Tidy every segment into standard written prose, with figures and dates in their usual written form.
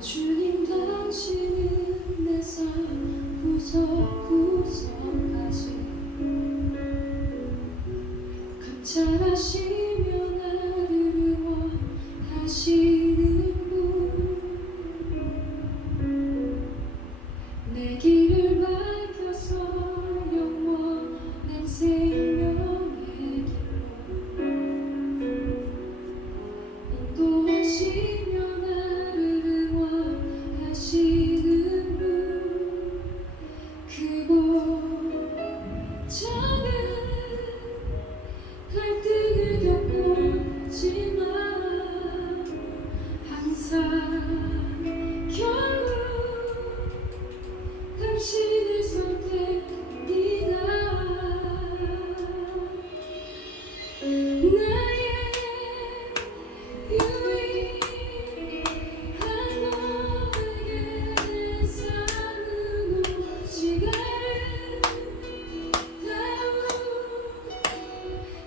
주님 당신은 내 삶 구석구석까지 감찰하시며 나를 응원하시는 분, 내 길을 밝혀서 영원한 생명의 길로 인도하시며 나를 응원하시는 분, 그곳 작은 갈등을 겪곤 하지만 항상 결국 당신을 선택합니다. 나의 유일한 너에게 내 삶은 오직 아름다운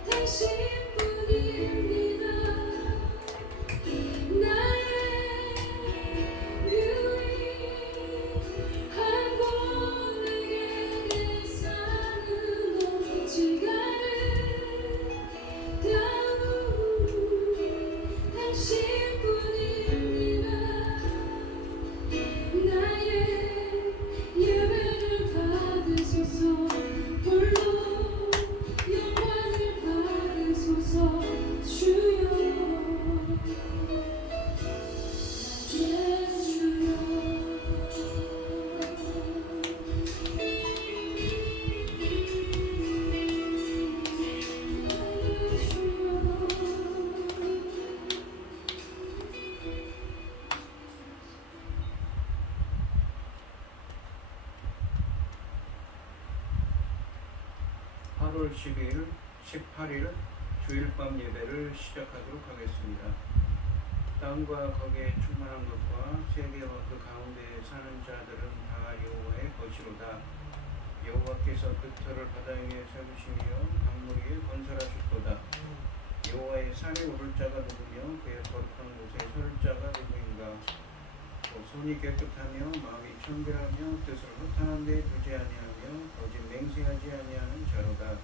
당신뿐입니다. 나의 유일한 너에게 내 삶은 오직 아름다운 당신뿐입니다. 나의 예배를 받으소서, 홀로 영광을 받으소서. 주여, 나의 주여. (8월 12일) 18일 주일밤 예배를 시작하도록 하겠습니다. 땅과 거기에 충만한 것과 세계와 그 가운데에 사는 자들은 다 여호와의 것이로다. 여호와께서 그 터를 바다 위에 세우시며 강물 위에 건설하셨도다. 여호와의 산에 오를 자가 누구며 그의 거룩한 곳에 설 자가 누구인가. 손이 깨끗하며 마음이 청결하며 뜻을 허탄한 데 두지 아니하며 거짓 맹세하지 아니하는 자로다.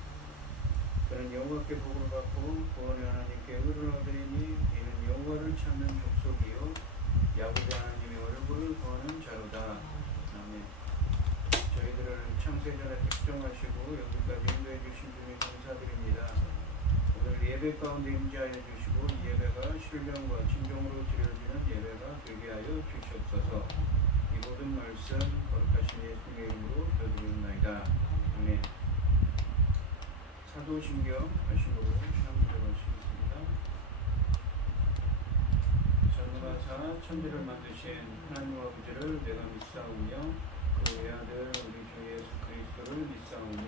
그는 여호와께 복을 받고 구원의 하나님께 의를 얻으리니 이는 여호와를 찾는 족속이요 야곱의 하나님의 얼굴을 구하는 자로다. 아멘. 저희들을 창세전에 특정하시고 여기까지 인도해 주신 주님 감사드립니다. 오늘 예배 가운데 임재하여 주시고 이 예배가 신령과 진정으로 드려지는 예배가 되게 하여 주시옵소서. 이 모든 말씀 거룩하신 예수님의 이름으로 기도드리옵나이다. 아멘. 사도신경 말씀으로 시작하시겠습니다. 전능하사 천지를 만드신 하나님 아버지를 내가 믿사오며 그 외아들 우리 주 예수 그리스도를 믿사오니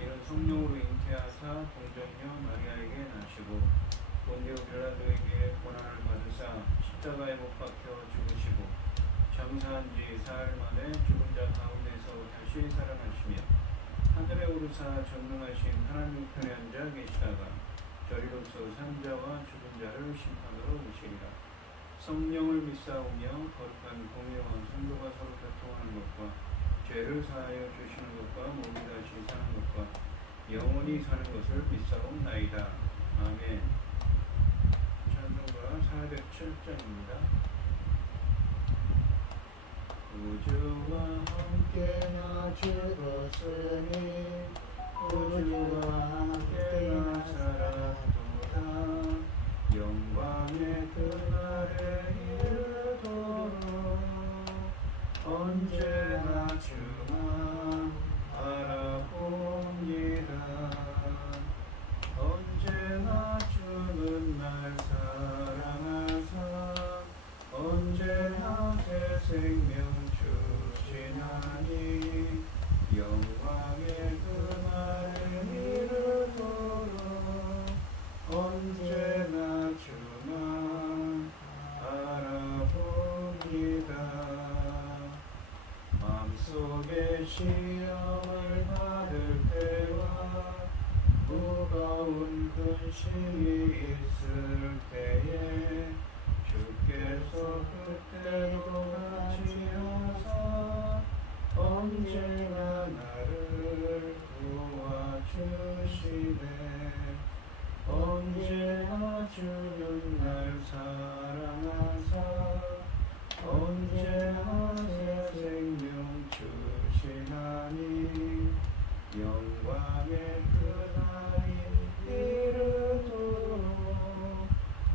이는 성령으로 잉태하사 동정녀 마리아에게 나시고 본디오 빌라도에게 고난을 받으사 십자가에 못 박혀 죽으시고 장사한 지 사흘 만에 죽은 자 가운데서 다시 살아나시며 하늘에 오르사 전능하신 하나님 편에 앉아 계시다가 저리로서 산자와 죽은 자를 심판으로 오시리라. 성령을 믿사오며 거룩한 공의와 성도가 서로 교통하는 것과 죄를 사하여 주시는 것과 몸이 다시 사는 것과 영원히 사는 것을 믿사옵나이다. 아멘. 찬송가 407장입니다. 우주와 함께나 죽었으니 우주와 함께나 살았도다. 영광의 그날에 이르도록 언제나 주만 바라봅니다. 언제나 주는 날 사랑하사 언제나 새 생명 주시나니 영광의 그날에 이르도록 시험을 받을 때와 무거운 근심이 있을 때에 주께서 그때도 같이 하사 언제나 나를 도와주시네. 언제나 주는 날 사랑하사 언제나 새 생명 주시나니 영광의 그날이 이르도록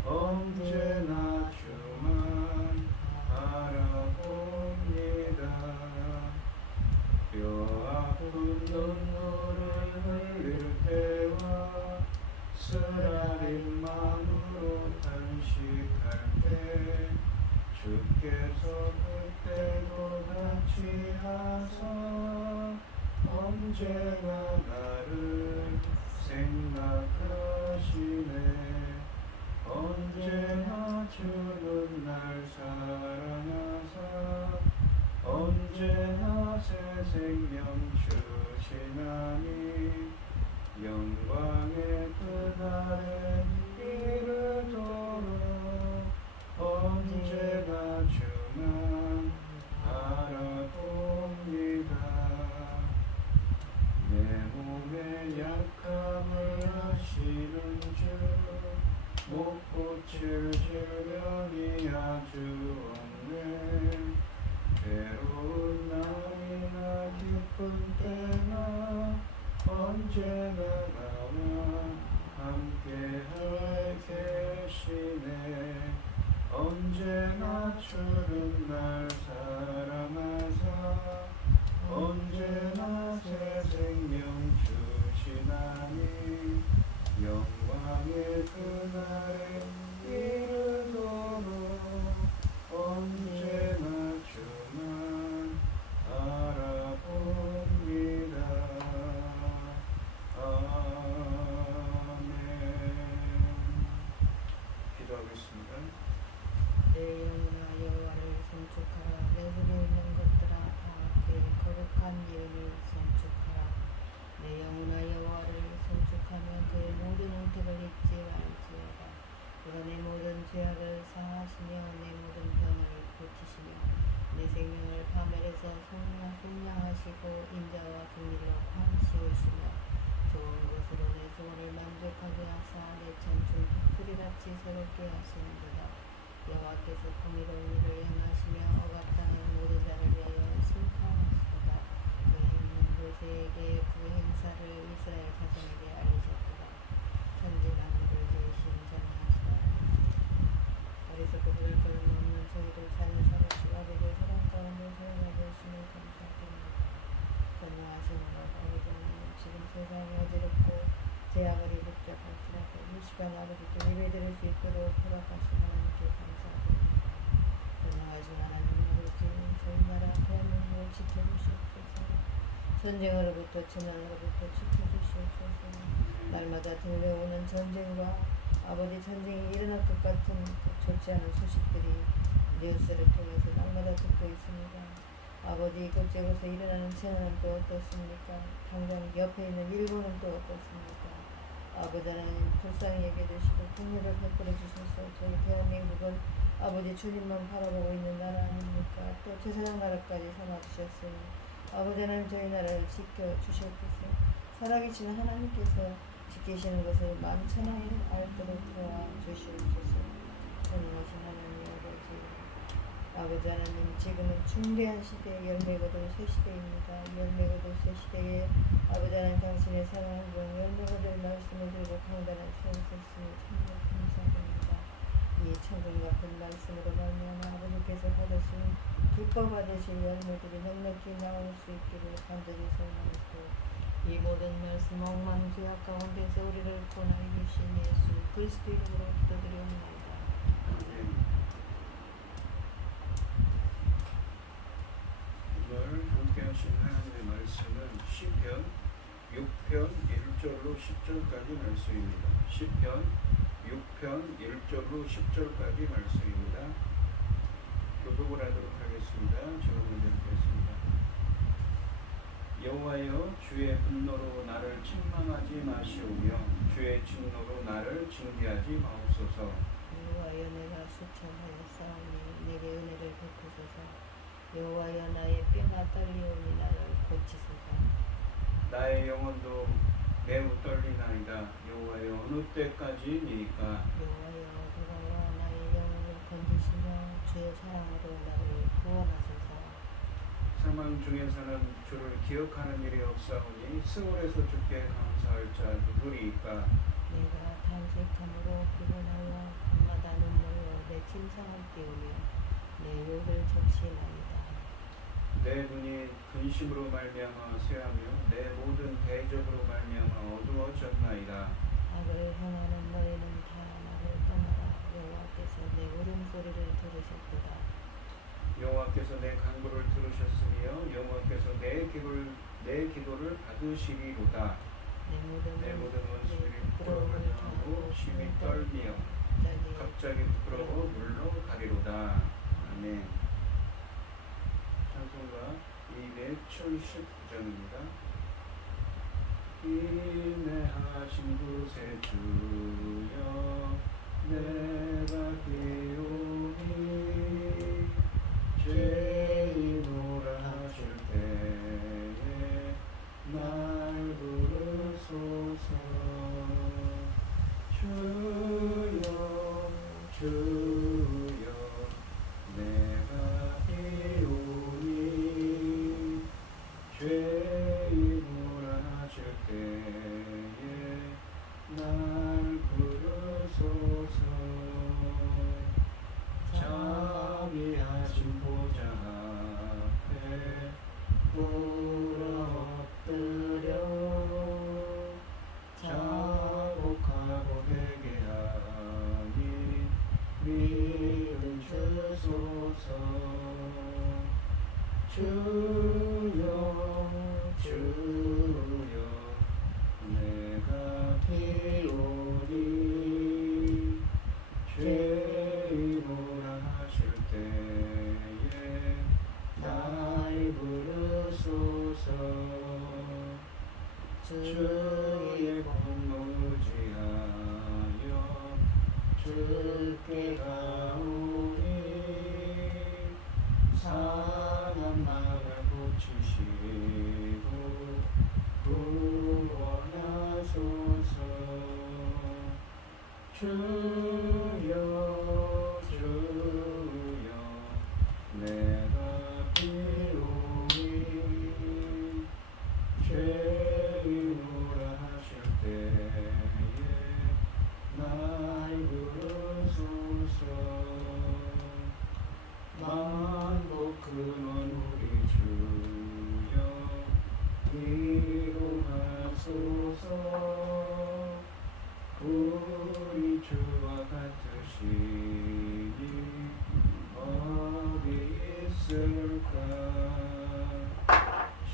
언제나 주만 바라봅니다. 뼈 아픈 눈물을 흘릴 때와 쓰라린 마음으로 탄식할 때 주께서 그때도 같이 하사 언제나 나를 생각하시네. 언제나 주는 날 사랑하사 언제나 새 생명 주시나니 영광의 그날에 이르도록 언제나 주만 바라봅니다. 내 몸의 약함을 아시는 주, 못 고칠 질병이 아주 없네. 괴로운 날이나 기쁜 때나 언제나 나와 함께 계시네. 언제나 주는 날 사랑하사 언제나 새 생명 주시나니 영광의 그날에 이르도록 언제나 주만 바라봅니다. 아멘. 기도하겠습니다. 내 영혼아 여호와를 송축하라. 내 속에 있는 것들아 다 그의 거룩한 이름을 송축하라. 내 영혼아 여호와를 송축하며 그의 모든 은택을 잊지 말지어다. 그가 내 모든 죄악을 사하시며 내 모든 병을 고치시며 내 생명을 파멸해서 속량하시고 인자와 긍휼로 광씌우시며 좋은 것으로 내 소원을 만족하게 하사 내 청춘 독수리같이 새롭게 하시는도다. 여호와께서 공의로운 일을 행하시며 억압 땅의 모든 자를 위하여 심판하시도다. 그의 행문 모세에게 그 행사를 이스라엘 자손에게 알리셨도다. 천지 만물을 지으신 전능하시다. 어리석고 볼 걸음없는 저희도 자연사롭시고 아버지의 사랑 가운데 소원을 보시며 감사드립니다. 전능하신 것 아버지 하나님, 지금 세상이 어지럽고 제약을 복잡할지라도 이 시간 아버지께 예배드릴 수 있도록 허락하신 하나님께 감사드립니다. 전능하신 하나님 아버지, 저희 나라 대한민국을 지켜주시옵소서. 전쟁으로부터 재난으로부터 지켜주시옵소서. 날마다 들려오는 전쟁과 아버지 전쟁이 일어날 것 같은 좋지 않은 소식들이 뉴스를 통해서 날마다 듣고 있습니다. 아버지 이곳저곳에 일어나는 재난은 또 어떻습니까? 당장 옆에 있는 일본은 또 어떻습니까? 아버지 하나님 불쌍히 여겨주시고 긍휼을 베풀어 주셔서 저희 대한민국은 아버지 주님만 바라보고 있는 나라 아닙니까? 또 제사장 나라까지 삼아주셨으니 아버지 하나님 저희 나라를 지켜주시옵소서. 살아계신 하나님께서 지키시는 것을 만천하에 알도록 도와주시옵소서. 전능하신 하나님 아버지 하나님, 지금은 중대한 시대, 열매거들 새 시대입니다. 열매거들 새 시대에 아버지 하나님 당신의 사랑을 중 열매거들 말씀을 들고 강단을 세우셨으니 참으로 감사드립니다. 이 천금 같은 말씀으로 말미암아 아버지께서 받으신 기뻐 받으실 열매들이 넉넉히 나올 수 있기를 간절히 소원하고 이 모든 말씀 엉망 죄악 가운데서 우리를 구원하여 주신 예수 그리스도 이름으로 기도드리옵나이다. 오늘 함께 하신 하나님의 말씀은 시편 6편 1절로 10절까지 말씀입니다. 시편 6편 1절로 10절까지 말씀입니다. 교독을 하도록 하겠습니다. 제가 먼저 읽겠습니다. 여호와여 주의 분노로 나를 책망하지 마시오며 주의 진노로 나를 징계하지 마옵소서. 여호와여 내가 수천하여 싸우니 내게 은혜를 베푸소서. 여호와여 나의 뼈가 떨리오니 나를 고치소서. 나의 영혼도 매우 떨리나이다. 여호와여 어느 때까지니까. 여호와여 돌아와 나의 영혼을 건지시며 주의 사랑으로 나를 구원하소서. 사망 중에서는 주를 기억하는 일이 없사오니 스올에서 주께 감사할 자 누구리이까. 내가 탄식함으로 피곤하여 밤마다 눈물로 내 침상을 띄우며 내 욕을 적시나이다. 내 눈이 근심으로 말미암아 쇠하며 내 모든 대적으로 말미암아 어두워졌나이다. 악을 행하는 너희는 다 나를 떠나라. 여호와께서 내 울음소리를 들으셨도다. 여호와께서 내 간구를 들으셨으며 여호와께서 내 기도를 받으시리로다. 내 모든 원수들이 부끄러움을 당하고 심히 떨며 갑자기 부끄러워 물러 가리로다. 아멘. 찬송가 279장입니다. 인내하신 구세 주여 내가 비오니 죄인노라 하실 때에 날 부르소서. 주여 주여 내가 비오니 죄인노라 하실 때에 날 부르소서. 자비하신 보좌 앞에 돌아 엎드려 자복하고 회개하니 믿음 주소서. 주여 주여 내가 비오니 죄인노라 하실 때에 날 부르소서. 주의 공로 의지하여 주께 가오니 상한 마음을 고치시고 구원하소서. 주여 주여 내가 비오니 죄인노라 하실 때에 날 부르소서. 만복 근원 우리 주여 기도하소서. 우리 주와 같으시니 어디 있을까.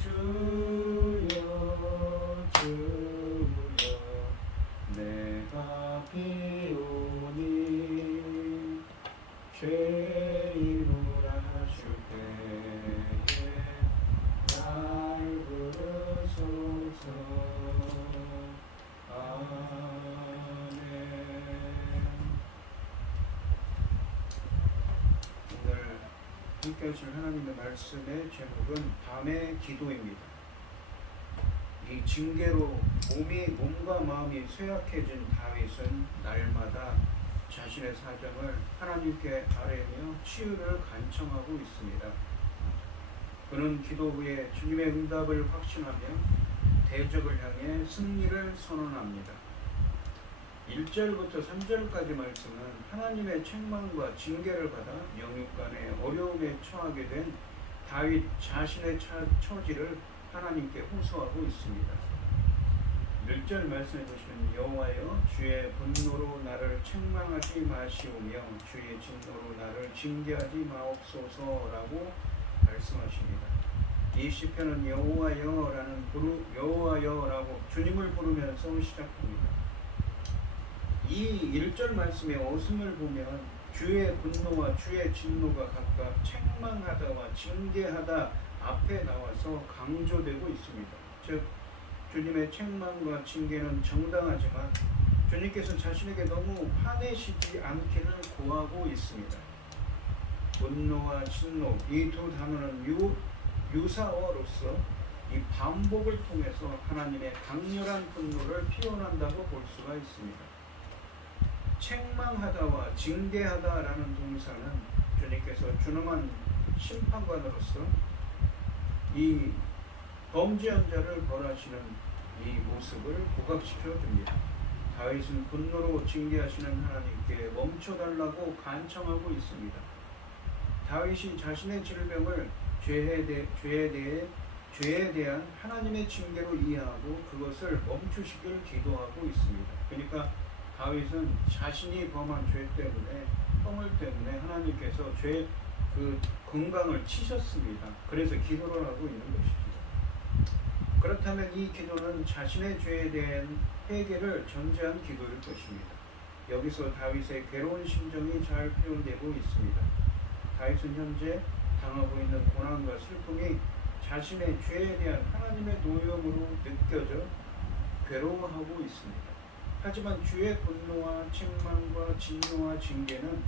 주여 주여 내가 비오니 죄인노라 하실 때에 날 부르소서. 아멘. 오늘 함께 하실 하나님의 말씀의 제목은 밤의 기도입니다. 이 징계로 몸과 마음이 쇠약해진 다윗은 날마다 자신의 사정을 하나님께 아뢰며 치유를 간청하고 있습니다. 그는 기도 후에 주님의 응답을 확신하며 대적을 향해 승리를 선언합니다. 1절부터 3절까지 말씀은 하나님의 책망과 징계를 받아 영육간의 어려움에 처하게 된 다윗 자신의 처지를 하나님께 호소하고 있습니다. 1절 말씀해 보시면 여호와여 주의 분노로 나를 책망하지 마시오며 주의 진노로 나를 징계하지 마옵소서라고 말씀하십니다. 이 시편은 여호와여라고 주님을 부르면서 시작합니다. 이 1절 말씀의 어순을 보면 주의 분노와 주의 진노가 각각 책망하다와 징계하다 앞에 나와서 강조되고 있습니다. 즉 주님의 책망과 징계는 정당하지만 주님께서 자신에게 너무 화내시지 않기를 구하고 있습니다. 분노와 진노 이 두 단어는 유사어로서 이 반복을 통해서 하나님의 강렬한 분노를 표현한다고 볼 수가 있습니다. 책망하다와 징계하다라는 동사는 주님께서 준엄한 심판관으로서 이 범죄한 자를 벌하시는 이 모습을 부각시켜 줍니다. 다윗은 분노로 징계하시는 하나님께 멈춰달라고 간청하고 있습니다. 다윗이 자신의 질병을 죄에 대한 하나님의 징계로 이해하고 그것을 멈추시길 기도하고 있습니다. 그러니까 다윗은 자신이 범한 죄 때문에 허물 때문에 하나님께서 그 건강을 치셨습니다. 그래서 기도를 하고 있는 것이죠. 그렇다면 이 기도는 자신의 죄에 대한 회개를 전제한 기도일 것입니다. 여기서 다윗의 괴로운 심정이 잘 표현되고 있습니다. 다윗은 현재 당하고 있는 고난과 슬픔이 자신의 죄에 대한 하나님의 노여움으로 느껴져 괴로워하고 있습니다. 하지만 주의 분노와 책망과 진노와 징계는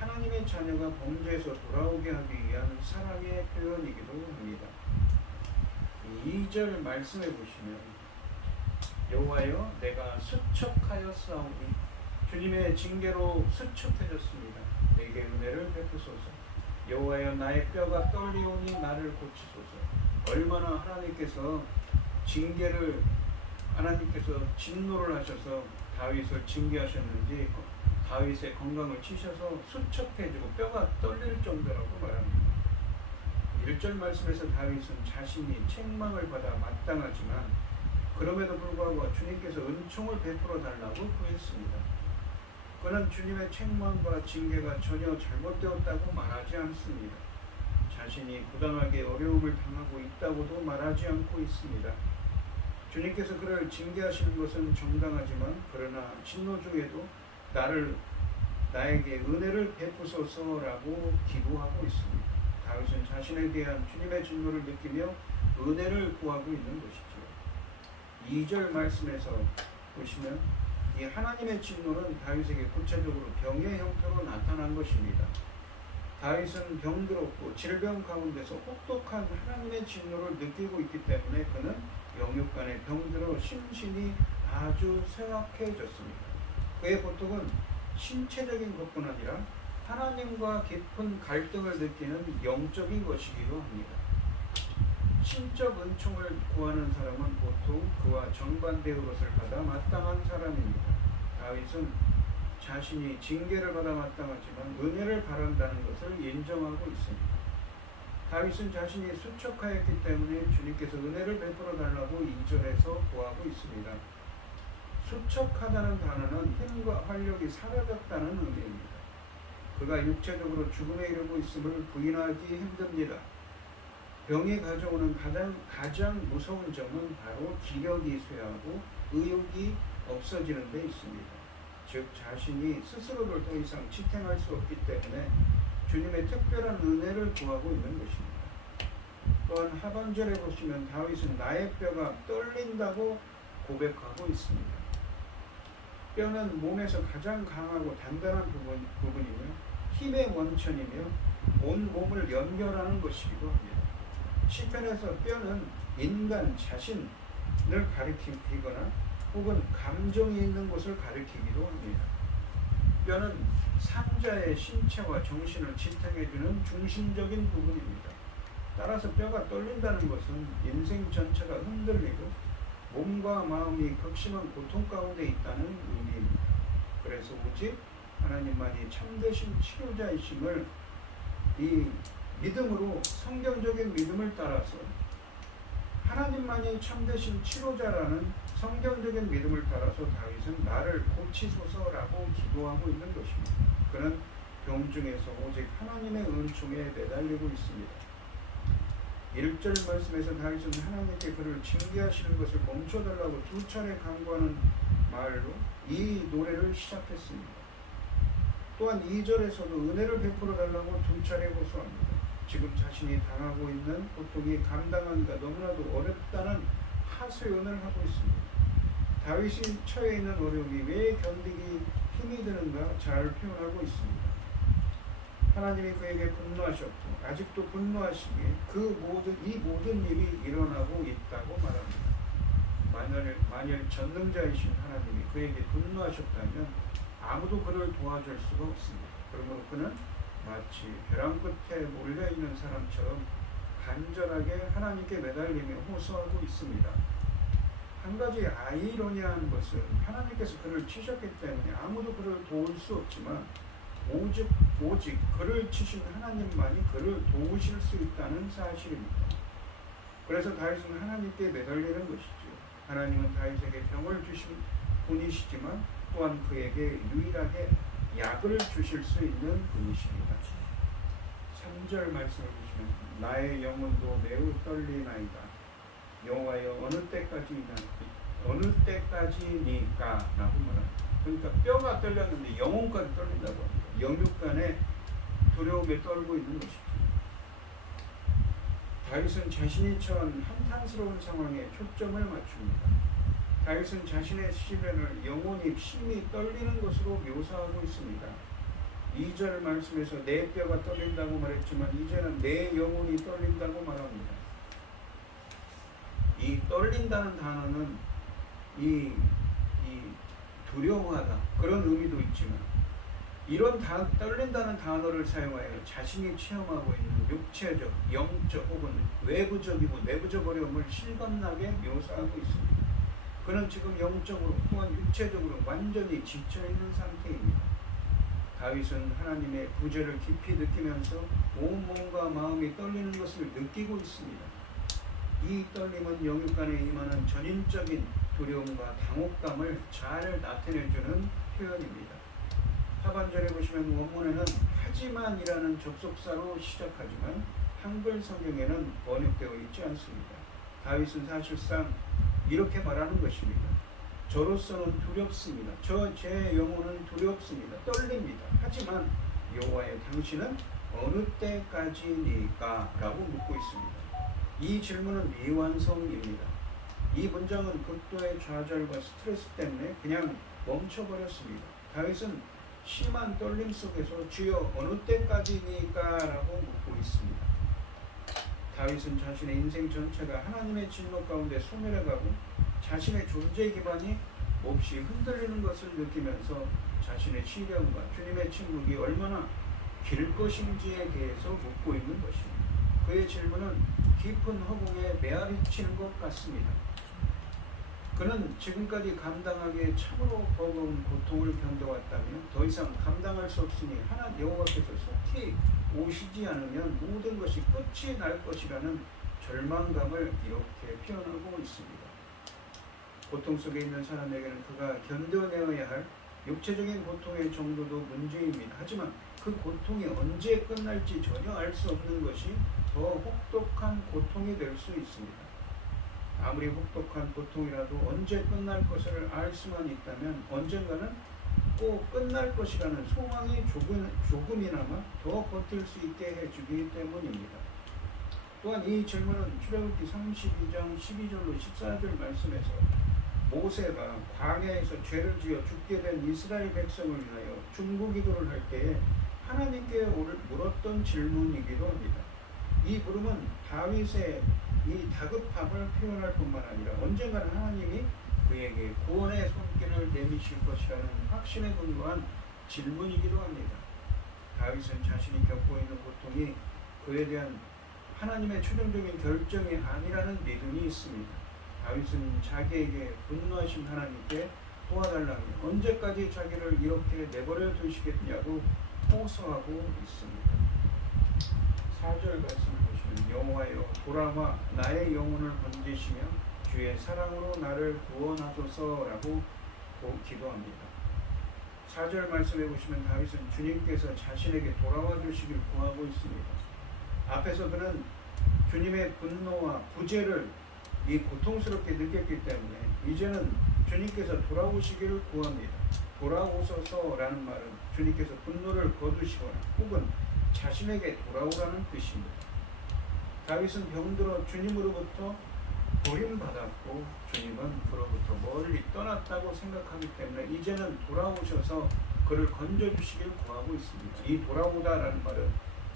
하나님의 자녀가 범죄에서 돌아오게 하기 위한 사랑의 표현이기도 합니다. 2절 말씀해 보시면 여호와여 내가 수척하였사오니 주님의 징계로 수척해졌습니다. 내게 은혜를 베푸소서. 여호와여 나의 뼈가 떨리오니 나를 고치소서. 얼마나 하나님께서 진노를 하셔서 다윗을 징계하셨는지 다윗의 건강을 치셔서 수척해지고 뼈가 떨릴 정도라고 말합니다. 1절 말씀에서 다윗은 자신이 책망을 받아 마땅하지만 그럼에도 불구하고 주님께서 은총을 베풀어 달라고 구했습니다. 그는 주님의 책망과 징계가 전혀 잘못되었다고 말하지 않습니다. 자신이 부당하게 어려움을 당하고 있다고도 말하지 않고 있습니다. 주님께서 그를 징계하시는 것은 정당하지만 그러나 진노 중에도 나에게 은혜를 베푸소서라고 기도하고 있습니다. 다윗은 자신에 대한 주님의 진노를 느끼며 은혜를 구하고 있는 것이죠. 2절 말씀에서 보시면 이 하나님의 진노는 다윗에게 구체적으로 병의 형태로 나타난 것입니다. 다윗은 병들었고 질병 가운데서 혹독한 하나님의 진노를 느끼고 있기 때문에 그는 영육간에 병들어 심신이 아주 쇠약해졌습니다. 그의 고통은 신체적인 것뿐 아니라 하나님과 깊은 갈등을 느끼는 영적인 것이기도 합니다. 신적 은총을 구하는 사람은 보통 그와 정반대의 것을 받아 마땅한 사람입니다. 다윗은 자신이 징계를 받아 마땅하지만 은혜를 바란다는 것을 인정하고 있습니다. 다윗은 자신이 수척하였기 때문에 주님께서 은혜를 베풀어 달라고 2절에서 구하고 있습니다. 수척하다는 단어는 힘과 활력이 사라졌다는 의미입니다. 그가 육체적으로 죽음에 이르고 있음을 부인하기 힘듭니다. 병이 가져오는 가장 무서운 점은 바로 기력이 쇠하고 의욕이 없어지는 데 있습니다. 즉 자신이 스스로를 더 이상 지탱할 수 없기 때문에 주님의 특별한 은혜를 구하고 있는 것입니다. 또한 하반절에 보시면 다윗은 나의 뼈가 떨린다고 고백하고 있습니다. 뼈는 몸에서 가장 강하고 단단한 부분이며 힘의 원천이며 온 몸을 연결하는 것이기도 합니다. 시편에서 뼈는 인간 자신을 가리키거나 혹은 감정이 있는 것을 가리키기도 합니다. 뼈는 상자의 신체와 정신을 지탱해주는 중심적인 부분입니다. 따라서 뼈가 떨린다는 것은 인생 전체가 흔들리고 몸과 마음이 극심한 고통 가운데 있다는 의미입니다. 그래서 오직 하나님만이 참되신 치료자이심을 이 믿음으로 성경적인 믿음을 따라서 하나님만이 참되신 치료자라는 성경적인 믿음을 따라서 다윗은 나를 고치소서라고 기도하고 있는 것입니다. 그는 병중에서 오직 하나님의 은총에 매달리고 있습니다. 1절 말씀에서 다윗은 하나님께 그를 징계하시는 것을 멈춰달라고 2차례 간구하는 말로 이 노래를 시작했습니다. 또한 2절에서도 은혜를 베풀어 달라고 2차례 호소합니다. 지금 자신이 당하고 있는 고통이 감당하기가 너무나도 어렵다는 하소연을 하고 있습니다. 다윗이 처해 있는 어려움이 왜 견디기 힘이 드는가 잘 표현하고 있습니다. 하나님이 그에게 분노하셨고 아직도 분노하시기에 이 모든 일이 일어나고 있다고 말합니다. 만일 전능자이신 하나님이 그에게 분노하셨다면 아무도 그를 도와줄 수가 없습니다. 그러므로 그는 마치 벼랑 끝에 몰려있는 사람처럼 간절하게 하나님께 매달리며 호소하고 있습니다. 한 가지 아이러니한 것은 하나님께서 그를 치셨기 때문에 아무도 그를 도울 수 없지만 오직 그를 치신 하나님만이 그를 도우실 수 있다는 사실입니다. 그래서 다윗은 하나님께 매달리는 것이죠. 하나님은 다윗에게 병을 주신 분이시지만 또한 그에게 유일하게 약을 주실 수 있는 분이십니다. 3절 말씀을 보시면 나의 영혼도 매우 떨리나이다. 여호와여 어느 때까지니까 라고 말합니다. 그러니까 뼈가 떨렸는데 영혼까지 떨린다고 합니다. 영육간의 두려움에 떨고 있는 것입니다. 다윗은 자신이 처한 한탄스러운 상황에 초점을 맞춥니다. 다윗은 자신의 시련을 영혼이 심히 떨리는 것으로 묘사하고 있습니다. 2절 말씀에서 내 뼈가 떨린다고 말했지만 이제는 내 영혼이 떨린다고 말합니다. 이 떨린다는 단어는 이 두려워하다 그런 의미도 있지만 이런 떨린다는 단어를 사용하여 자신이 체험하고 있는 육체적, 영적 혹은 외부적이고 내부적 어려움을 실감나게 묘사하고 있습니다. 그는 지금 영적으로 또한 육체적으로 완전히 지쳐있는 상태입니다. 다윗은 하나님의 구제를 깊이 느끼면서 온몸과 마음이 떨리는 것을 느끼고 있습니다. 이 떨림은 영육간에 임하는 전인적인 두려움과 당혹감을 잘 나타내주는 표현입니다. 하반절에 보시면 원문에는 하지만이라는 접속사로 시작하지만 한글 성경에는 번역되어 있지 않습니다. 다윗은 사실상 이렇게 말하는 것입니다. 저로서는 두렵습니다. 제 영혼은 두렵습니다. 떨립니다. 하지만 여호와여 당신은 어느 때까지니까? 라고 묻고 있습니다. 이 질문은 미완성입니다. 이 문장은 극도의 좌절과 스트레스 때문에 그냥 멈춰버렸습니다. 다윗은 심한 떨림 속에서 주여 어느 때까지니까? 라고 묻고 있습니다. 다윗은 자신의 인생 전체가 하나님의 진노 가운데 소멸해가고 자신의 존재 기반이 몹시 흔들리는 것을 느끼면서 자신의 시련과 주님의 침묵이 얼마나 길 것인지에 대해서 묻고 있는 것입니다. 그의 질문은 깊은 허공에 메아리치는 것 같습니다. 그는 지금까지 감당하기에 참으로 버거운 고통을 견뎌왔다며 더 이상 감당할 수 없으니 하나님 여호와께서 속히 오시지 않으면 모든 것이 끝이 날 것이라는 절망감을 이렇게 표현하고 있습니다. 고통 속에 있는 사람에게는 그가 견뎌내어야 할 육체적인 고통의 정도도 문제입니다. 하지만 그 고통이 언제 끝날지 전혀 알 수 없는 것이 더 혹독한 고통이 될 수 있습니다. 아무리 혹독한 고통이라도 언제 끝날 것을 알 수만 있다면 언젠가는 꼭 끝날 것이라는 소망이 조금이나마 더 버틸 수 있게 해주기 때문입니다. 또한 이 질문은 출애굽기 32장 12절로 14절 말씀에서 모세가 광야에서 죄를 지어 죽게 된 이스라엘 백성을 위하여 중보기도를 할 때에 하나님께 물었던 질문이기도 합니다. 이 물음은 다윗의 이 다급함을 표현할 뿐만 아니라 언젠가는 하나님이 그에게 구원의 손길을 내미실 것이라는 확신에 근거한 질문이기도 합니다. 다윗은 자신이 겪고 있는 고통이 그에 대한 하나님의 최종적인 결정이 아니라는 믿음이 있습니다. 다윗은 자기에게 분노하신 하나님께 도와달라며 언제까지 자기를 이렇게 내버려 두시겠냐고 호소하고 있습니다. 4절 말씀을 보시면 여호와여 돌아와 나의 영혼을 건지시며 주의 사랑으로 나를 구원하소서라고 기도합니다. 4절 말씀에 보시면 다윗은 주님께서 자신에게 돌아와 주시길 구하고 있습니다. 앞에서 그는 주님의 분노와 구제를 이 고통스럽게 느꼈기 때문에 이제는 주님께서 돌아오시기를 구합니다. 돌아오소서라는 말은 주님께서 분노를 거두시거나 혹은 자신에게 돌아오라는 뜻입니다. 다윗은 병들어 주님으로부터 버림받았고 주님은 그로부터 멀리 떠났다고 생각하기 때문에 이제는 돌아오셔서 그를 건져주시길 구하고 있습니다. 이 돌아오다라는 말은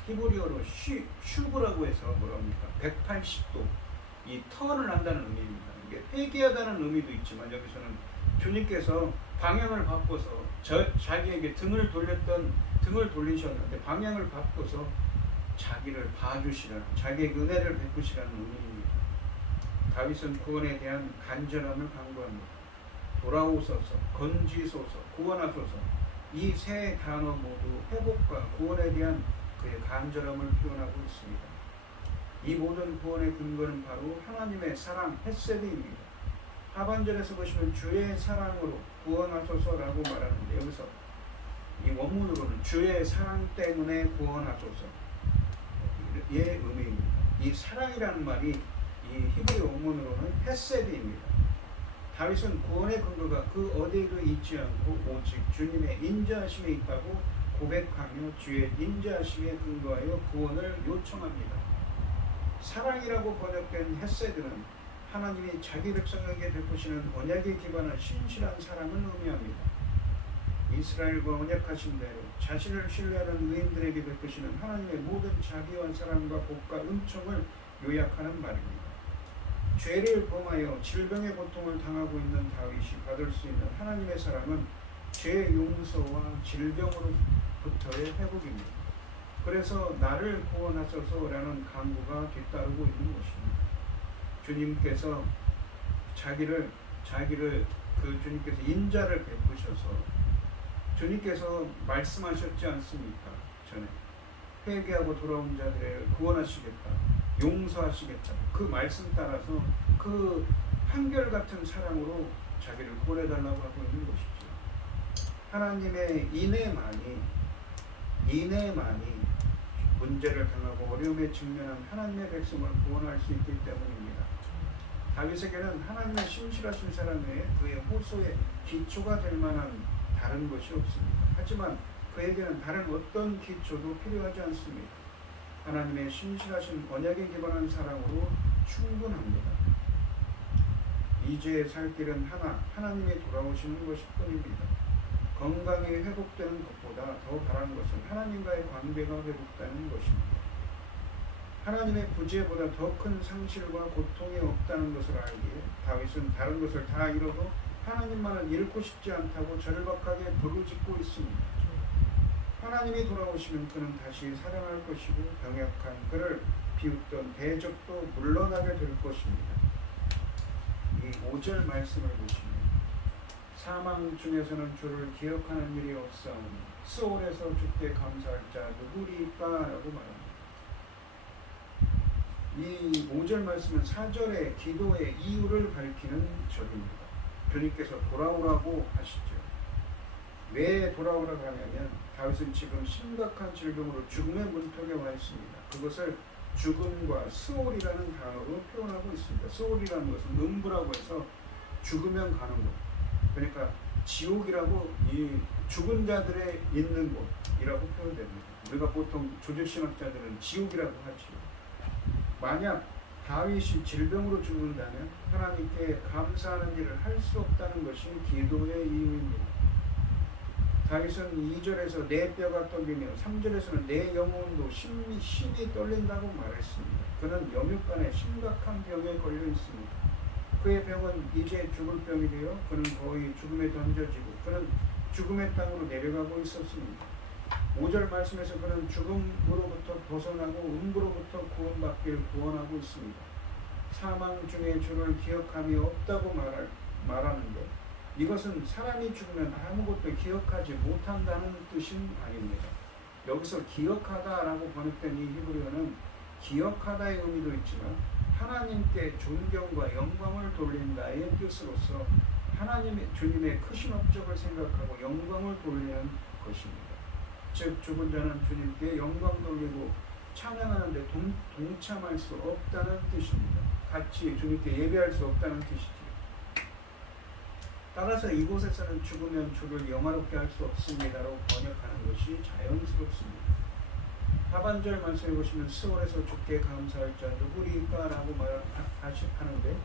히브리어로 슈브라고 해서 뭐랍니까? 180도 이 턴을 한다는 의미입니다. 이게 회개하다는 의미도 있지만 여기서는 주님께서 방향을 바꿔서 자기에게 등을 돌리셨는데 방향을 바꿔서 자기를 봐주시라는, 자기의 은혜를 베푸시라는 의미입니다. 다윗은 구원에 대한 간절함을 강구합니다. 돌아오소서, 건지소서, 구원하소서. 이 세 단어 모두 회복과 구원에 대한 그의 간절함을 표현하고 있습니다. 이 모든 구원의 근거는 바로 하나님의 사랑, 헤세드입니다. 하반절에서 보시면 주의 사랑으로 구원하소서라고 말하는데 여기서 이 원문으로는 주의 사랑 때문에 구원하소서 의 의미입니다. 이 사랑이라는 말이 이 히브리 원문으로는 헤세드입니다. 다윗은 구원의 근거가 그 어디에도 있지 않고 오직 주님의 인자하심에 있다고 고백하며 주의 인자하심에 근거하여 구원을 요청합니다. 사랑이라고 번역된 헤세드는 하나님이 자기 백성에게 베푸시는 언약에 기반한 신실한 사랑을 의미합니다. 이스라엘과 언약하신 대로 자신을 신뢰하는 의인들에게 베푸시는 하나님의 모든 자비와 사랑과 복과 은총을 요약하는 말입니다. 죄를 범하여 질병의 고통을 당하고 있는 다윗이 받을 수 있는 하나님의 사랑은 죄 용서와 질병으로부터의 회복입니다. 그래서 나를 구원하소서라는 간구가 뒤따르고 있는 것입니다. 주님께서 주님께서 인자를 베푸셔서 주님께서 말씀하셨지 않습니까? 전에 회개하고 돌아온 자들을 구원하시겠다, 용서하시겠다. 그 말씀 따라서 그 한결같은 사랑으로 자기를 구원해달라고 하고 있는 것이죠. 하나님의 인애만이 문제를 당하고 어려움에 직면한 하나님의 백성을 구원할 수 있기 때문입니다. 다윗에게는 하나님의 신실하신 사랑 외에 그의 호소의 기초가 될 만한 다른 것이 없습니다. 하지만 그에게는 다른 어떤 기초도 필요하지 않습니다. 하나님의 신실하신 언약에 기반한 사랑으로 충분합니다. 이제 살 길은 하나님이 돌아오시는 것일 뿐입니다. 건강이 회복되는 것보다 더 바라는 것은 하나님과의 관계가 회복되는 것입니다. 하나님의 구제보다 더 큰 상실과 고통이 없다는 것을 알기에 다윗은 다른 것을 다 잃어도 하나님만을 잃고 싶지 않다고 절박하게 부르짖고 있습니다. 하나님이 돌아오시면 그는 다시 사랑할 것이고 병약한 그를 비웃던 대적도 물러나게 될 것입니다. 이 5절 말씀을 보시면 사망 중에서는 주를 기억하는 일이 없사오니 스올에서 주께 감사할 자 누구리까? 라고 말합니다. 이 5절 말씀은 4절의 기도의 이유를 밝히는 절입니다. 주님께서 돌아오라고 하시죠. 왜 돌아오라고 하냐면 다윗은 지금 심각한 질병으로 죽음의 문턱에 와 있습니다. 그것을 죽음과 스올이라는 단어로 표현하고 있습니다. 스올이라는 것은 음부라고 해서 죽으면 가는 곳. 그러니까 지옥이라고 이 죽은 자들의 있는 곳이라고 표현됩니다. 우리가 보통 조직신학자들은 지옥이라고 하지요. 만약 다윗이 질병으로 죽는다면 하나님께 감사하는 일을 할 수 없다는 것이 기도의 이유입니다. 다윗은 2절에서 내 뼈가 떨리며 3절에서는 내 영혼도 심히 떨린다고 말했습니다. 그는 염육간에 심각한 병에 걸려 있습니다. 그의 병은 이제 죽을 병이 되어 그는 거의 죽음에 던져지고 그는 죽음의 땅으로 내려가고 있었습니다. 5절 말씀에서 그는 죽음으로부터 벗어나고 음부로부터 구원받길 구원하고 있습니다. 사망 중에 주를 기억함이 없다고 말하는데 이것은 사람이 죽으면 아무것도 기억하지 못한다는 뜻은 아닙니다. 여기서 기억하다라고 번역된 이 히브리어는 기억하다의 의미도 있지만 하나님께 존경과 영광을 돌린다의 뜻으로서 주님의 크신 업적을 생각하고 영광을 돌리는 것입니다. 즉 죽은 자는 주님께 영광 돌리고 찬양하는데 동참할 수 없다는 뜻입니다. 같이 주님께 예배할 수 없다는 뜻이죠. 따라서 이곳에서는 죽으면 주를 영화롭게 할 수 없습니다로 번역하는 것이 자연스럽습니다. 하반절 말씀해 보시면 스올에서 죽게 감사할 자 누구리까라고 하는데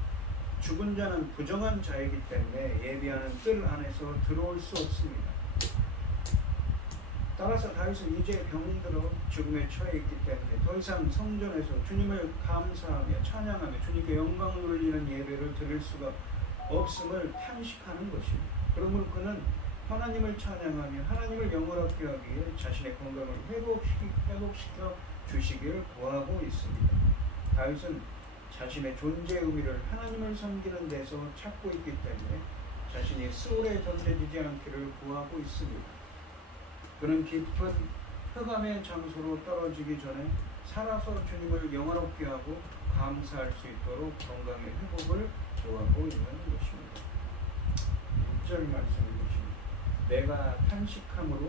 죽은 자는 부정한 자이기 때문에 예비하는 뜰 안에서 들어올 수 없습니다. 따라서 다윗은 이제 병들어 죽음에 처해 있기 때문에 더 이상 성전에서 주님을 감사하며 찬양하며 주님께 영광을 돌리는 예배를 드릴 수가 없음을 탄식하는 것입니다. 그러므로 그는 하나님을 찬양하며 하나님을 영원하게 하기 위해 자신의 건강을 회복시켜 주시길 구하고 있습니다. 다윗은 자신의 존재의 의미를 하나님을 섬기는 데서 찾고 있기 때문에 자신이 스올에 던져지지 않기를 구하고 있습니다. 그는 깊은 흑암의 장소로 떨어지기 전에 살아서 주님을 영화롭게 하고 감사할 수 있도록 건강의 회복을 구하고 있는 것입니다. 6절 말씀을 보시면 내가 탄식함으로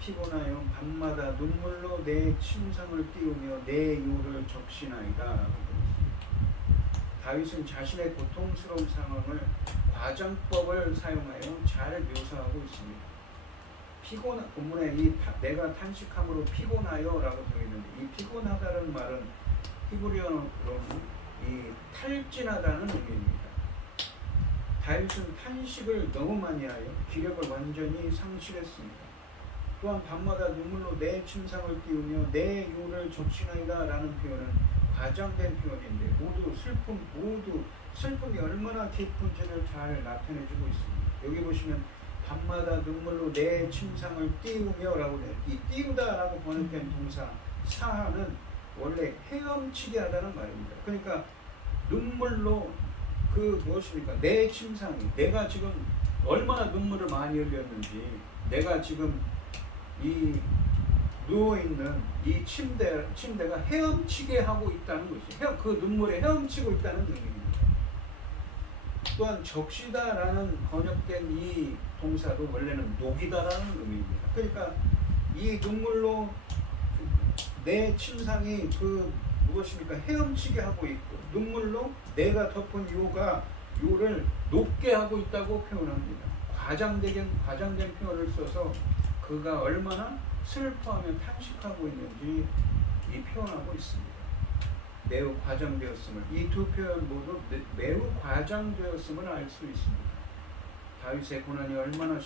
피곤하여 밤마다 눈물로 내 침상을 띄우며 내 유를 적시나이다 라고 그랬습니다. 다윗은 자신의 고통스러운 상황을 과장법을 사용하여 잘 묘사하고 있습니다. 본문에 내가 탄식함으로 피곤하여 라고 되어 있는데 이 피곤하다는 말은 히브리어로는 이 탈진하다는 의미입니다. 다윗은 탄식을 너무 많이 하여 기력을 완전히 상실했습니다. 또한 밤마다 눈물로 내 침상을 띄우며 내 유를 적시나이다 라는 표현은 과장된 표현인데 모두 슬픔이 얼마나 깊은지를 잘 나타내주고 있습니다. 여기 보시면 밤마다 눈물로 내 침상을 띄우며 라고 해요. 이 띄우다 라고 번역된 동사 사하는 원래 헤엄치게 하다는 말입니다. 그러니까 눈물로 무엇입니까? 내 침상이 내가 지금 얼마나 눈물을 많이 흘렸는지 내가 지금 이 누워있는 이 침대가 헤엄치게 하고 있다는 것이죠. 그 눈물에 헤엄치고 있다는 의미입니다. 또한 적시다라는 번역된 이 동사도 원래는 녹이다라는 의미입니다. 그러니까 이 눈물로 내 침상이 무엇입니까? 헤엄치게 하고 있고 눈물로 내가 덮은 유를 녹게 하고 있다고 표현합니다. 과장된 표현을 써서 그가 얼마나 슬퍼하며 탄식하고 있는지 표현하고 있습니다. 매우 과장되었음을 이 두 표현 모두 매우 과장되었음을 알 수 있습니다. 다윗의 고난이 얼마나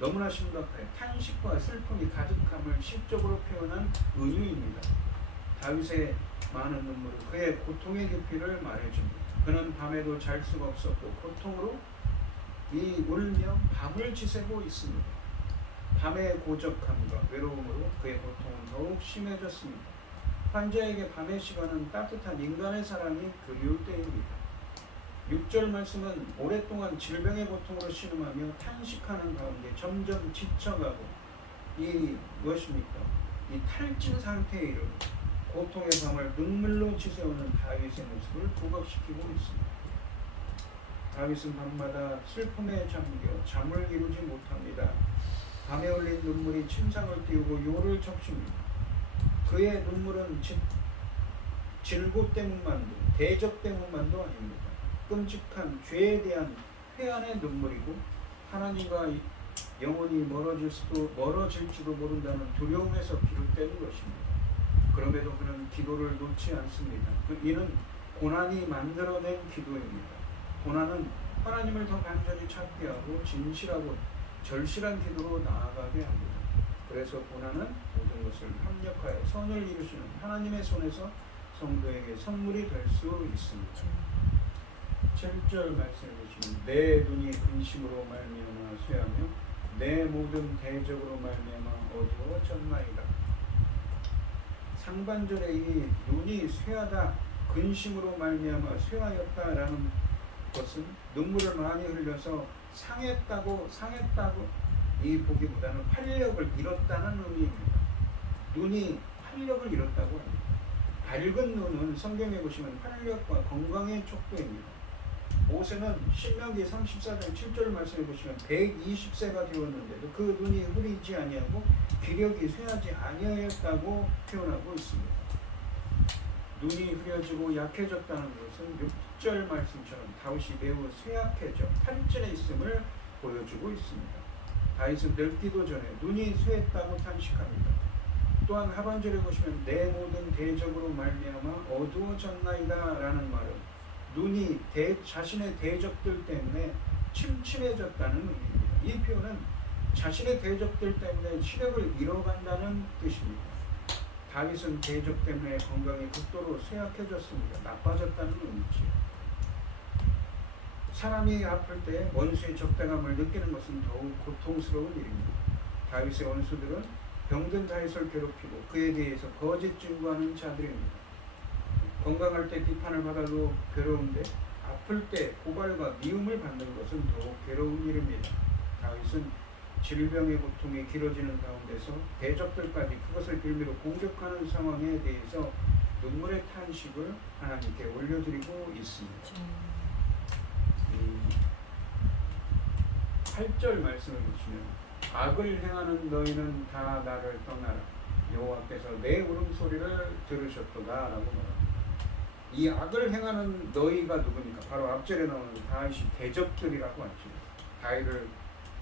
너무나 심각하여 탄식과 슬픔이 가득함을 시적으로 표현한 은유입니다. 다윗의 많은 눈물은 그의 고통의 깊이를 말해줍니다. 그는 밤에도 잘 수가 없었고 고통으로 울며 밤을 지새고 있습니다. 밤의 고적함과 외로움으로 그의 고통은 더욱 심해졌습니다. 환자에게 밤의 시간은 따뜻한 인간의 사랑이 그리울 때입니다. 6절 말씀은 오랫동안 질병의 고통으로 신음하며 탄식하는 가운데 점점 지쳐가고 이 탈진 상태에 이르고 고통의 밤을 눈물로 지새우는 다윗의 모습을 부각시키고 있습니다. 다윗은 밤마다 슬픔에 잠겨 잠을 이루지 못합니다. 밤에 흘린 눈물이 침상을 띄우고 요를 적십니다. 그의 눈물은 질고 때문만도 대적 때문만도 아닙니다. 끔찍한 죄에 대한 회한의 눈물이고 하나님과 영원히 멀어질지도 모른다는 두려움에서 비롯되는 것입니다. 그럼에도 그는 기도를 놓지 않습니다. 이는 고난이 만들어낸 기도입니다. 고난은 하나님을 더 간절히 찾게 하고 진실하고 절실한 기도로 나아가게 합니다. 그래서 고난은 모든 것을 합력하여 선을 이루시는 하나님의 손에서 성도에게 선물이 될 수 있습니다. 7절 말씀해 보시면 내 눈이 근심으로 말미암아 쇠하며 내 모든 대적으로 말미암아 어두워졌나이다. 상반절에 이 눈이 쇠하다 근심으로 말미암아 쇠하였다라는 것은 눈물을 많이 흘려서 상했다고 이 보기보다는 활력을 잃었다는 의미입니다. 눈이 활력을 잃었다고 합니다. 밝은 눈은 성경에 보시면 활력과 건강의 촉도입니다. 모세는 신명기 34장 7절 말씀에 보시면 120세가 되었는데도 그 눈이 흐리지 아니하고 기력이 쇠하지 아니하였다고 표현하고 있습니다. 눈이 흐려지고 약해졌다는 것은 6절 말씀처럼 다윗이 매우 쇠약해져 탈진해 있음을 보여주고 있습니다. 다윗은 늙기도 전에 눈이 쇠했다고 탄식합니다. 또한 하반절에 보시면 내 모든 대적으로 말미암아 어두워졌나이다 라는 말은 눈이 자신의 대적들 때문에 침침해졌다는 의미입니다. 이 표현은 자신의 대적들 때문에 시력을 잃어간다는 뜻입니다. 다윗은 대적 때문에 건강이 극도로 쇠약해졌습니다. 나빠졌다는 의미지요. 사람이 아플 때 원수의 적대감을 느끼는 것은 더욱 고통스러운 일입니다. 다윗의 원수들은 병든 다윗을 괴롭히고 그에 대해서 거짓 증거하는 자들입니다. 건강할 때 비판을 받아도 괴로운데 아플 때 고발과 미움을 받는 것은 더욱 괴로운 일입니다. 다윗은 질병의 고통이 길어지는 가운데서 대적들까지 그것을 빌미로 공격하는 상황에 대해서 눈물의 탄식을 하나님께 올려드리고 있습니다. 8절 말씀을 보시면 악을 행하는 너희는 다 나를 떠나라. 여호와께서 내 울음소리를 들으셨도다 라고 말합니다. 이 악을 행하는 너희가 누구니까? 바로 앞절에 나오는 다윗이 대적들이라고 하죠. 다윗을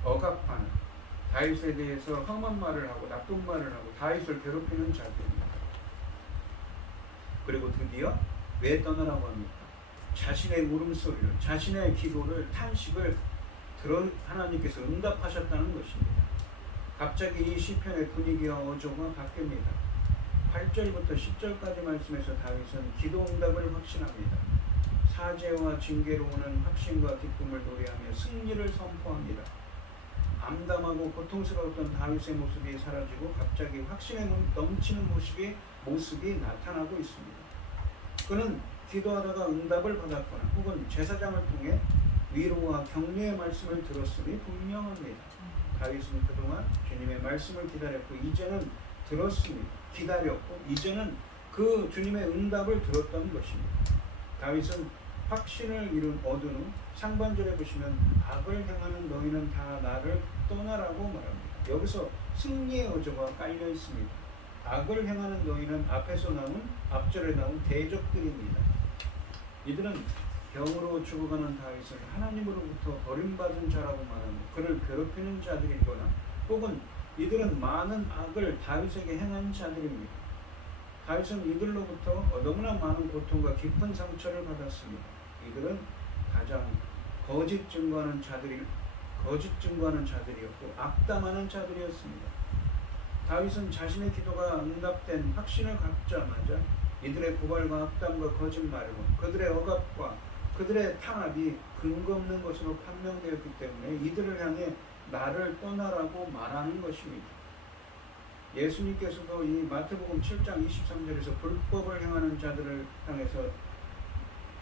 억압하는, 다윗에 대해서 험한 말을 하고 나쁜 말을 하고 다윗을 괴롭히는 자들입니다. 그리고 드디어 왜 떠나라고 합니까? 자신의 울음소리를, 자신의 기도를, 탄식을 하나님께서 응답하셨다는 것입니다. 갑자기 이 시편의 분위기와 어조가 바뀝니다. 8절부터 10절까지 말씀에서 다윗은 기도 응답을 확신합니다. 사죄와 징계로 오는 확신과 기쁨을 노래하며 승리를 선포합니다. 암담하고 고통스러웠던 다윗의 모습이 사라지고 갑자기 확신에 넘치는 모습이 나타나고 있습니다. 그는 기도하다가 응답을 받았거나 혹은 제사장을 통해 위로와 격려의 말씀을 들었음이 분명합니다. 다윗은 그동안 주님의 말씀을 기다렸고 이제는 들었습니다. 기다렸고 이제는 그 주님의 응답을 들었던 것입니다. 다윗은 확신을 이룬 어두운 후 상반절에 보시면 악을 행하는 너희는 다 나를 떠나라고 말합니다. 여기서 승리의 어조가 깔려 있습니다. 악을 행하는 너희는 앞절에 나온 대적들입니다. 이들은 병으로 죽어가는 다윗을 하나님으로부터 버림받은 자라고 말하며 그를 괴롭히는 자들이거나 혹은 이들은 많은 악을 다윗에게 행한 자들입니다. 다윗은 이들로부터 너무나 많은 고통과 깊은 상처를 받았습니다. 이들은 가장 거짓 증거하는 자들이었고 악담하는 자들이었습니다. 다윗은 자신의 기도가 응답된 확신을 갖자마자 이들의 고발과 악담과 거짓말과 그들의 억압과 그들의 탄압이 근거 없는 것으로 판명되었기 때문에 이들을 향해 나를 떠나라고 말하는 것입니다. 예수님께서도 이 마태복음 7장 23절에서 불법을 행하는 자들을 향해서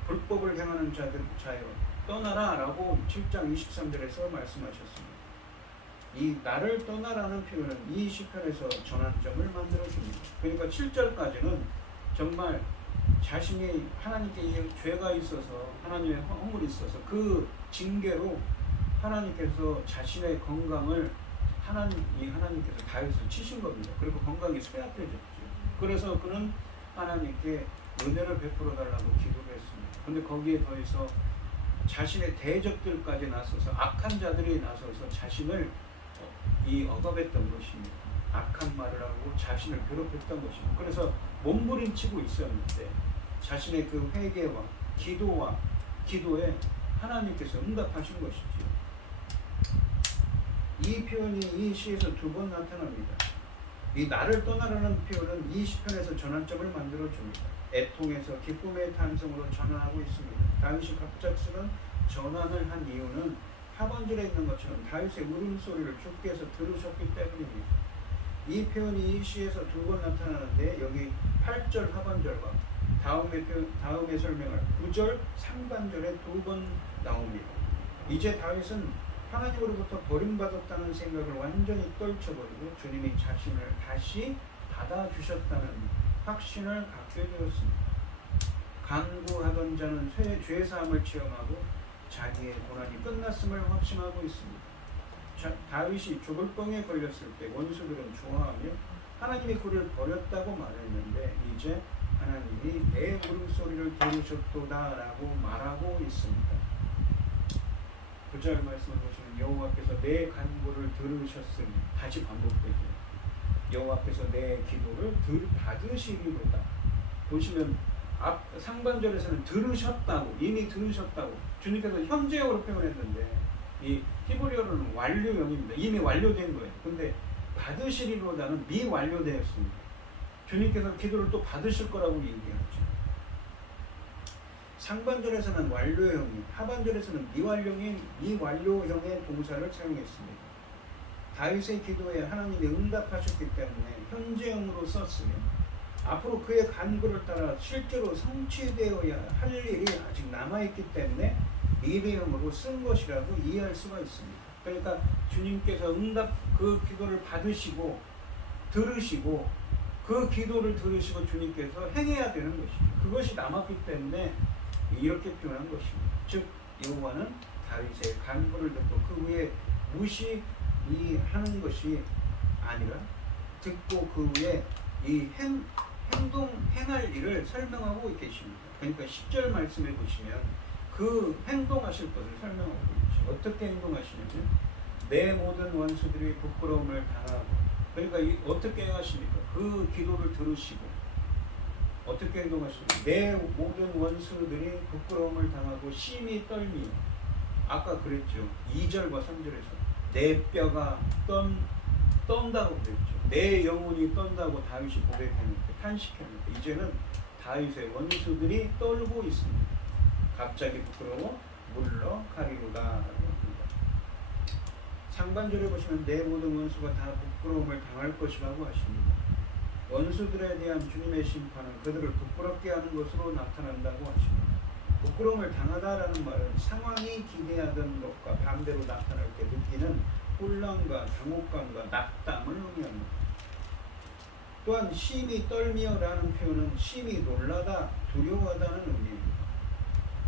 불법을 행하는 자여 떠나라 라고 7장 23절에서 말씀하셨습니다. 이 나를 떠나라는 표현은 이 시편에서 전환점을 만들어줍니다. 그러니까 7절까지는 정말 자신이 하나님께 죄가 있어서 하나님의 허물이 있어서 그 징계로 하나님께서 자신의 건강을 하나님께서 다윗을 치신 겁니다. 그리고 건강이 쇠약해졌죠. 그래서 그는 하나님께 은혜를 베풀어 달라고 기도를 했습니다. 근데 거기에 더해서 자신의 대적들까지 나서서 악한 자들이 나서서 자신을 억압했던 것입니다. 악한 말을 하고 자신을 괴롭혔던 것입니다. 그래서 몸부림치고 있었는데 자신의 그 회개와 기도에 하나님께서 응답하신 것이지요. 이 표현이 이 시에서 2번 나타납니다. 이 나를 떠나라는 표현은 이 시편에서 전환점을 만들어줍니다. 애통에서 기쁨의 탄성으로 전환하고 있습니다. 다윗이 갑작스런 전환을 한 이유는 하반절에 있는 것처럼 다윗의 울음소리를 주께서 들으셨기 때문입니다. 이 표현이 이 시에서 2번 나타나는데 여기 8절 하반절과 다음에 설명할 9절 상반절에 2번 나옵니다. 이제 다윗은 하나님으로부터 버림받았다는 생각을 완전히 떨쳐버리고 주님이 자신을 다시 받아주셨다는 확신을 갖게 되었습니다. 간구하던 자는 죄사함을 체험하고 자기의 고난이 끝났음을 확신하고 있습니다. 다윗이 죽을 병에 걸렸을 때 원수들은 좋아하며 하나님이 그를 버렸다고 말했는데 이제 하나님이 내 울음소리를 들으셨도다 라고 말하고 있습니다. 9절 말씀을 보시면 여호와께서 내 간구를 들으셨으니 다시 반복되죠. 여호와께서 내 기도를 받으시리로다. 보시면 앞 상반절에서는 들으셨다고, 이미 들으셨다고 주님께서 현재형으로 표현했는데 이 히브리어로는 완료형입니다. 이미 완료된 거예요. 근데 받으시리로다는 미완료되었습니다. 주님께서 기도를 또 받으실 거라고 얘기하죠. 상반절에서는 완료형이, 하반절에서는 미완료형의 동사를 사용했습니다. 다윗의 기도에 하나님이 응답하셨기 때문에 현재형으로 썼으며 앞으로 그의 간구를 따라 실제로 성취되어야 할 일이 아직 남아있기 때문에 미래형으로 쓴 것이라고 이해할 수가 있습니다. 그러니까 주님께서 그 기도를 받으시고 들으시고 그 기도를 들으시고 주님께서 행해야 되는 것이죠. 그것이 남았기 때문에 이렇게 표현한 것입니다. 즉 여호와는 다윗의 간구를 듣고 그 후에 무시하는 것이 아니라 듣고 그 후에 이 행할 일을 설명하고 계십니다. 그러니까 10절 말씀에 보시면 그 행동하실 것을 설명하고 있죠. 어떻게 행동하시냐면 내 모든 원수들이 부끄러움을 당하고, 그러니까 어떻게 행하십니까? 그 기도를 들으시고 어떻게 행동하십니까? 내 모든 원수들이 부끄러움을 당하고 심히 떨며, 아까 그랬죠. 2절과 3절에서 내 뼈가 떤다고 그랬죠. 내 영혼이 떤다고 다윗이 고백했는데, 탄식했는데 이제는 다윗의 원수들이 떨고 있습니다. 갑자기 부끄러워 물러가리로다 라고 합니다. 상반절에 보시면 내 모든 원수가 다 부끄러움을 당할 것이라고 하십니다. 원수들에 대한 주님의 심판은 그들을 부끄럽게 하는 것으로 나타난다고 하십니다. 부끄러움을 당하다라는 말은 상황이 기대하던 것과 반대로 나타날 때 느끼는 혼란과 당혹감과 낙담을 의미합니다. 또한 심히 떨며라는 표현은 심히 놀라다, 두려워하다는 의미입니다.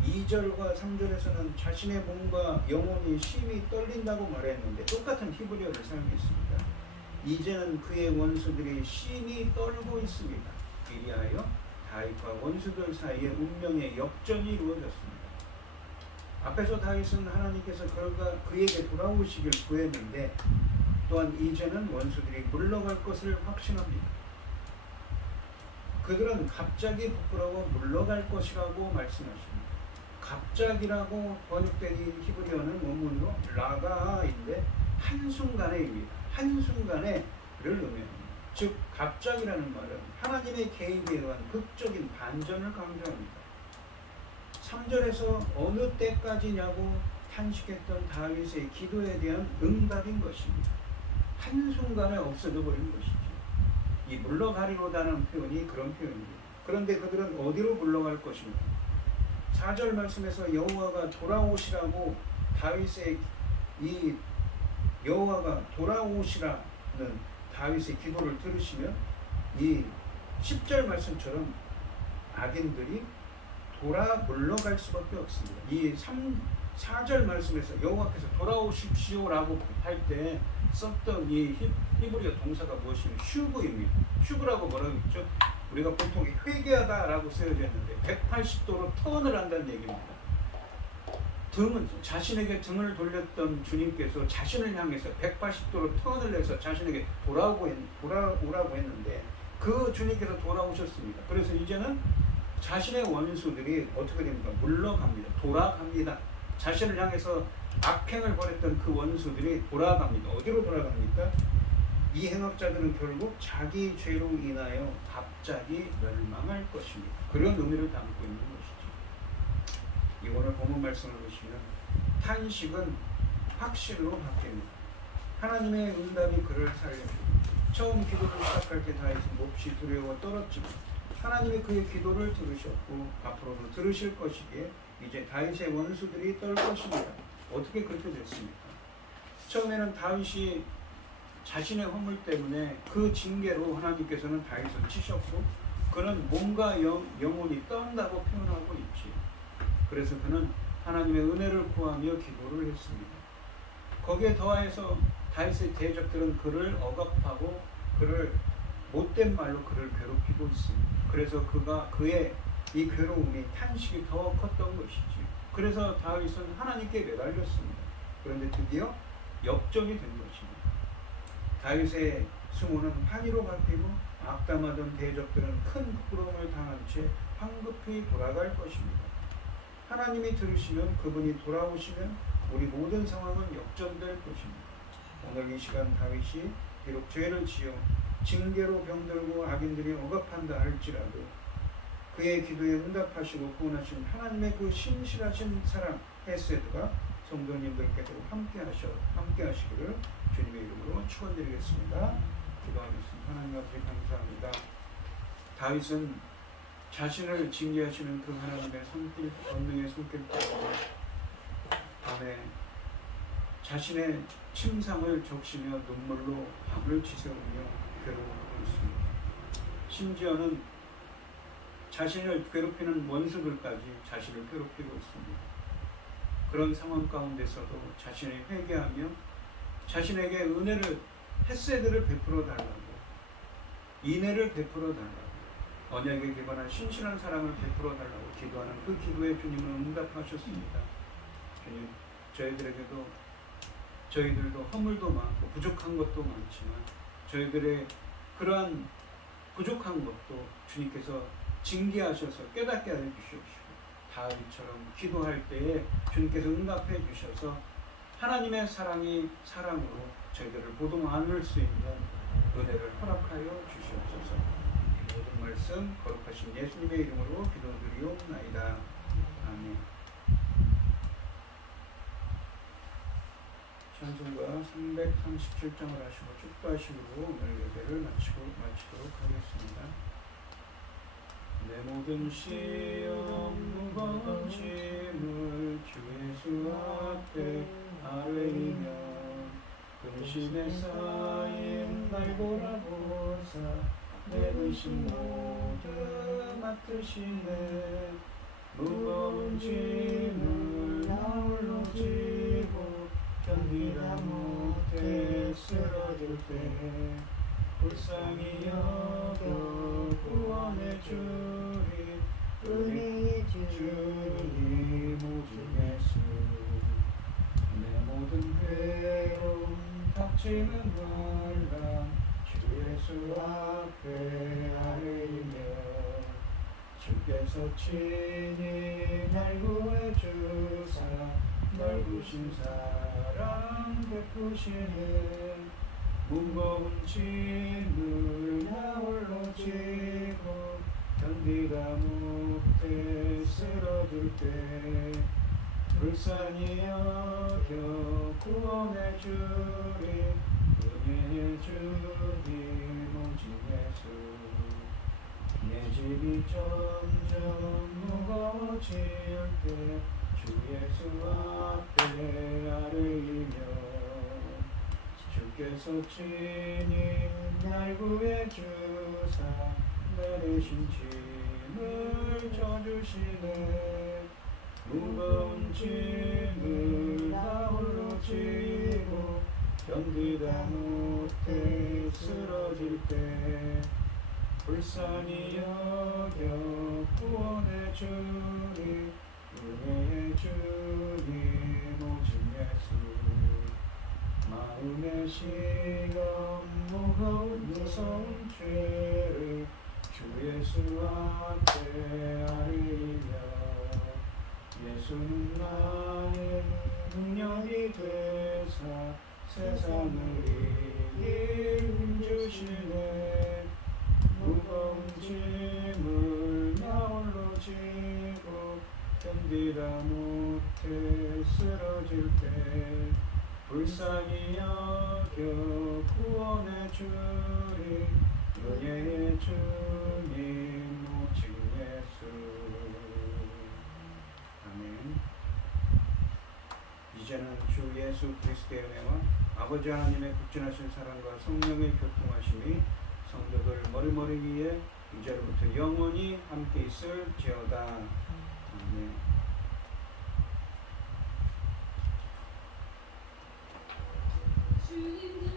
2절과 3절에서는 자신의 몸과 영혼이 심히 떨린다고 말했는데 똑같은 히브리어를 사용했습니다. 이제는 그의 원수들이 심히 떨고 있습니다. 이리하여 다윗과 원수들 사이에 운명의 역전이 이루어졌습니다. 앞에서 다윗은 하나님께서 그에게 돌아오시길 구했는데 또한 이제는 원수들이 물러갈 것을 확신합니다. 그들은 갑자기 부끄러워 물러갈 것이라고 말씀하십니다. 갑자기라고 번역된 이 히브리어는 원문으로 라가인데 한순간에입니다. 한순간에를 의미합니다. 즉 갑자기라는 말은 하나님의 개입에 의한 극적인 반전을 강조합니다. 3절에서 어느 때까지냐고 탄식했던 다윗의 기도에 대한 응답인 것입니다. 한순간에 없어져 버린 것이죠. 이 물러가리로다는 표현이 그런 표현입니다. 그런데 그들은 어디로 물러갈 것인가? 4절 말씀에서 여호와가 돌아오시라고 다윗의 이 여호와가 돌아오시라는 다윗의 기도를 들으시면 이 10절 말씀처럼 악인들이 물러갈 수밖에 없습니다. 이 4절 말씀에서 여호와께서 돌아오십시오라고 할 때 썼던 이 히브리어 동사가 무엇이냐면 슈브입니다. 슈브라고 뭐라고 했죠? 우리가 보통 회개하다라고 쓰여져 있는데 180도로 턴을 한다는 얘기입니다. 자신에게 등을 돌렸던 주님께서 자신을 향해서 180도로 턴을 해서 자신에게 돌아오라고 했는데 그 주님께서 돌아오셨습니다. 그래서 이제는 자신의 원수들이 어떻게 됩니까? 물러갑니다. 돌아갑니다. 자신을 향해서 악행을 벌였던 그 원수들이 돌아갑니다. 어디로 돌아갑니까? 이 행악자들은 결국 자기 죄로 인하여 갑자기 멸망할 것입니다. 그런 의미를 담고 있는 것이죠. 이 오늘 본문 말씀을 보시면 탄식은 확신으로 바뀝니다. 하나님의 응답이 그를 살려줍니다. 처음 기도를 시작할 때 다윗은 몹시 두려워 떨었지만 하나님이 그의 기도를 들으셨고 앞으로도 들으실 것이기에 이제 다윗의 원수들이 떨 것입니다. 어떻게 그렇게 됐습니까? 처음에는 다윗이 자신의 허물 때문에 그 징계로 하나님께서는 다윗을 치셨고 그는 몸과 영혼이 떤다고 표현하고 있지. 그래서 그는 하나님의 은혜를 구하며 기도를 했습니다. 거기에 더해서 다윗의 대적들은 그를 억압하고 그를 못된 말로 그를 괴롭히고 있습니다. 그래서 그의 이 괴로움이 탄식이 더 컸던 것이지. 그래서 다윗은 하나님께 매달렸습니다. 그런데 드디어 역전이 된 것입니다. 다윗의 승우는 환희로 바뀌고 악담하던 대적들은 큰 부끄러움을 당한 채 황급히 돌아갈 것입니다. 하나님이 들으시면, 그분이 돌아오시면 우리 모든 상황은 역전될 것입니다. 오늘 이 시간 다윗이 비록 죄를 지어 징계로 병들고 악인들이 억압한다 할지라도 그의 기도에 응답하시고 구원하신 하나님의 그 신실하신 사랑 헤세드가 성도님들께도 함께 하시기를 주님의 이름으로 축원드리겠습니다. 기도하겠습니다. 하나님 아버지 감사합니다. 다윗은 자신을 징계하시는 그 하나님의 손길, 권능의 손길 때문에 밤에 자신의 침상을 적시며 눈물로 밤을 지새우며 괴로워하고 있습니다. 심지어는 자신을 괴롭히는 원수들까지 자신을 괴롭히고 있습니다. 그런 상황 가운데서도 자신이 회개하며 자신에게 은혜를, 헤세드를 베풀어 달라고, 인애를 베풀어 달라고, 언약에 기반한 신실한 사랑을 베풀어 달라고 기도하는 그 기도에 주님은 응답하셨습니다. 주님, 저희들도 허물도 많고 부족한 것도 많지만 저희들의 그러한 부족한 것도 주님께서 징계하셔서 깨닫게 하여 주시옵시고, 다윗처럼 기도할 때에 주님께서 응답해 주셔서 하나님의 사랑이 사랑으로 저희들을 보동 안을 수 있는 은혜를 허락하여 주시옵소서. 모든 말씀 거룩하신 예수님의 이름으로 기도드리옵나이다. 아멘. 찬송가 337장을 하시고 축도하시므로 오늘 예배를 마치도록 하겠습니다. 내 모든 시험 무거운 짐을 주 예수 앞에 아뢰이며 근심에 쌓인 날 돌아보사 내 근심 모두 맡으시네. 무거운 짐을 나 홀로 지고 견디다 못해 쓰러질 때 불쌍히 여겨 구원해 주리 은혜의 주님 오직 예수. 내 모든 괴로움 닥치는 환란 주 예수 앞에 아뢰이며 주께서 친히 날 구해 주사 넓으신 사랑 베푸시네. 무거운 짐을 나 홀로 지고 견디다 못해 쓰러질 때 불쌍히 여겨 구원해 주리 은혜의 주님 오직 예수. 내 짐이 점점 무거워질 때 주 예수 앞에 아뢰이며 주께서 친히 날 구해 주사 내리신 짐을 져주시네. 무거운 짐을 나 홀로 지고 견디다 못해 쓰러질 때 불쌍히 여겨 구원해 주리 은혜의 주님 오직 예수. 마음의 시험 무서운 죄를 주 예수 앞에 아뢰이며 예수는 나의 능력이 되사 세상을 이길 힘주시네. 무거운 짐을 나 홀로 지고 견디다 못해 쓰러질 때 불쌍히 여겨 구원해 주리 은혜의 주님 오직 예수. 아멘. 이제는 주 예수 그리스도의 은혜와 아버지 하나님의 극진하신 사랑과 성령의 교통하심이 성도들 머리머리 위에 이제로부터 영원히 함께 있을지어다. 아멘. 주님